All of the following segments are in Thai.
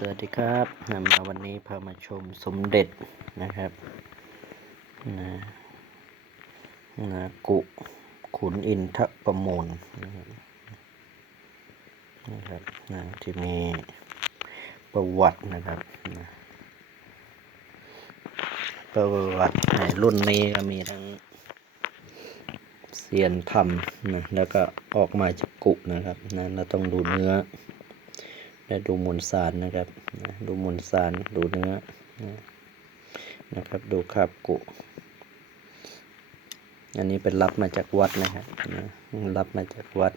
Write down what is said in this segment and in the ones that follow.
สวัสดีครับนำมาวันนี้พามาชมสมเด็จนะครับนะนะกุขุนอินทประมูลนะครับนะที่มีประวัตินะครับนะประวัติในรุ่นนี้ก็มีทั้งเซียนทำนะแล้วก็ออกมาจากกุนะครับนะเราต้องดูเนื้อ และดูมวลสารนะครับดูมวลสารดูเนื้อนะครับดูคราบกุ อันนี้เป็นรับมาจากวัดนะครับรับมาจากวัด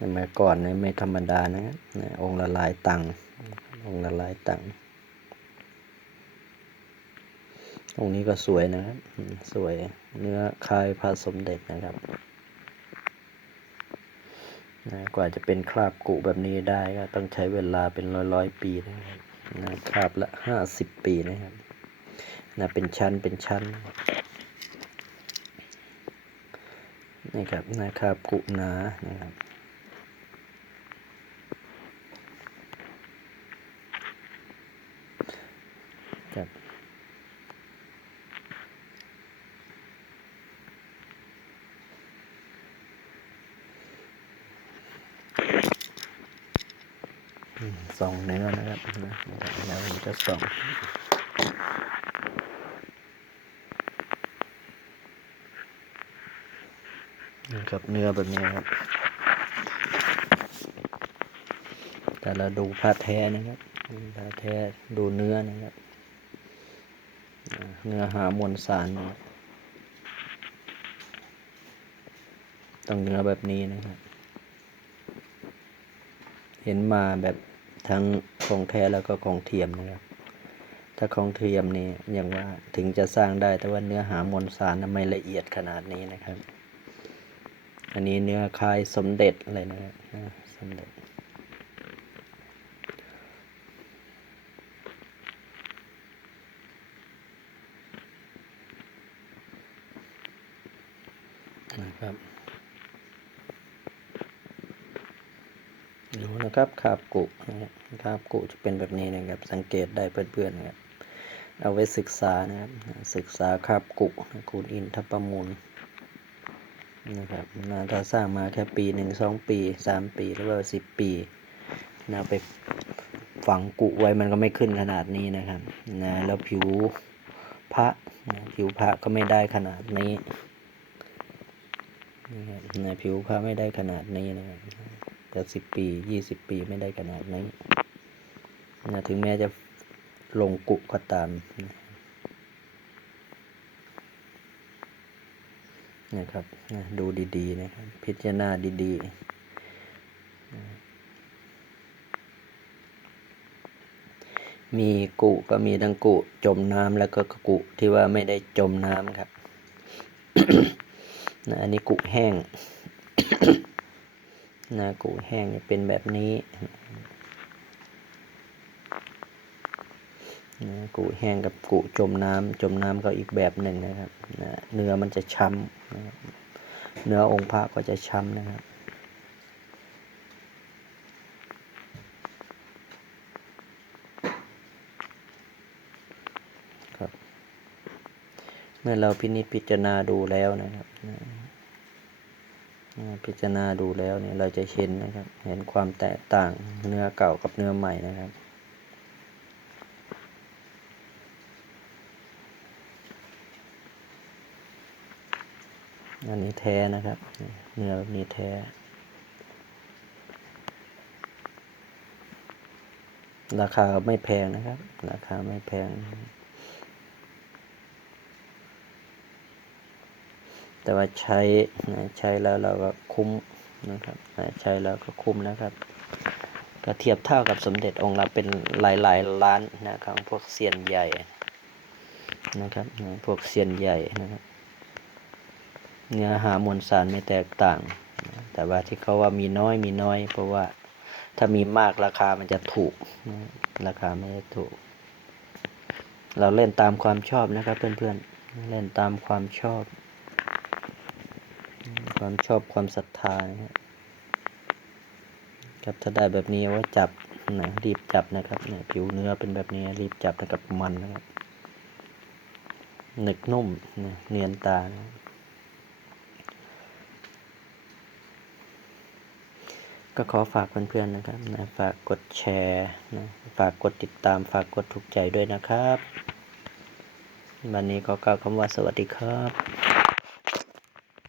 สมัยก่อนนี่ไม่ธรรมดานะครับนะองค์ละลายตังองค์ละลายตังองค์นี้ก็สวยนะครับ สวยเนื้อคลายพระสมเด็จนะครับ นะกว่าจะเป็นคราบกุแบบนี้ได้ก็ต้องใช้เวลาเป็นร้อยร้อยปีนะครับนะคราบละห้าสิบปีนะครับนะเป็นชั้นเป็นชั้นนี่ครับนะคราบกุหนานะครับครับ ส่องเนื้อนะครับนะแล้วผมจะส่องนะครับเนื้อแบบนี้ครับ แต่เราดูผ้าแท้นะครับผ้าแท้ดูเนื้อนะครับเนื้อหามวลสารนะครับต้องเนื้อแบบนี้นะครับ เห็นมาแบบ ทั้งของแท้แล้วก็ของเทียมนะครับ ถ้าของเทียมนี่อย่างว่าถึงจะสร้างได้แต่ว่าเนื้อหามวลสารน่ะไม่ละเอียดขนาดนี้นะครับ อันนี้เนื้อคล้ายสมเด็จอะไรนะครับสมเด็จนะครับดู นะครับคาบกุนะครับคาบกุจะเป็นแบบนี้นะครับ สังเกตได้เพื่อนๆนะครับ เอาไว้ศึกษานะครับ ศึกษาคาบกุคูณอินทประมูลนะครับนะถ้าสร้างมาแค่ปีหนึ่งสองปีสามปีหรือว่าสิบปีนะไปฝังกุไว้มันก็ไม่ขึ้นขนาดนี้นะครับนะแล้วผิวพระนะผิวพระก็ไม่ได้ขนาดนี้นะครับนะผิวพระไม่ได้ขนาดนี้นะครับ แต่สิบปียี่สิบปีไม่ได้ขนาดนี้นะถึงแม้จะลงกุก็ตามนะนะครับนะดูดีๆนะครับ พิจารณาดีๆ มีกุก็มีทั้งกุจมน้ำแล้วก็กุที่ว่าไม่ได้จมน้ำครับนะอันนี้กุแห้ง นะกุแห้งเนี่ยเป็นแบบนี้นะกุแห้งกับกุจมน้ำจมน้ำก็อีกแบบหนึ่งนะครับนะเนื้อมันจะช้ำนะเนื้อองค์พระก็จะช้ำนะครับครับ เมื่อเราพินิจพิจารณาดูแล้วนะครับนะ พิจารณาดูแล้วเนี่ยเราจะเห็นนะครับ เห็นความแตกต่างเนื้อเก่ากับเนื้อใหม่นะครับอันนี้แท้นะครับ เนื้อแบบนี้แท้ราคาไม่แพงนะครับ ราคาไม่แพง แต่ว่าใช้ใช้แล้วเราก็คุ้มนะครับใช้แล้วก็คุ้มนะครับก็เทียบเท่ากับสมเด็จองค์ละเป็นหลายหลายล้านนะครับพวกเซียนใหญ่นะครับพวกเซียนใหญ่นะครับเนื้อหามวลสารไม่แตกต่าง แต่ว่าที่เขาว่ามีน้อยมีน้อย เพราะว่าถ้ามีมากราคามันจะถูกราคาไม่ได้ถูก เราเล่นตามความชอบนะครับเพื่อนๆเล่นตามความชอบ ความชอบความศรัทธานะครับถ้าได้แบบนี้ว่าจับนะรีบจับนะครับเนะผิวเนื้อเป็นแบบนี้รีบจับนะครับมันนะครับหนึกนุ่มนะเนียนตานะก็ขอฝากเพื่อนๆนะครับนะฝากกดแชร์นะฝากกดติดตาม ฝากกดถูกใจด้วยนะครับ วันนี้ขอกล่าวคำว่าสวัสดีครับ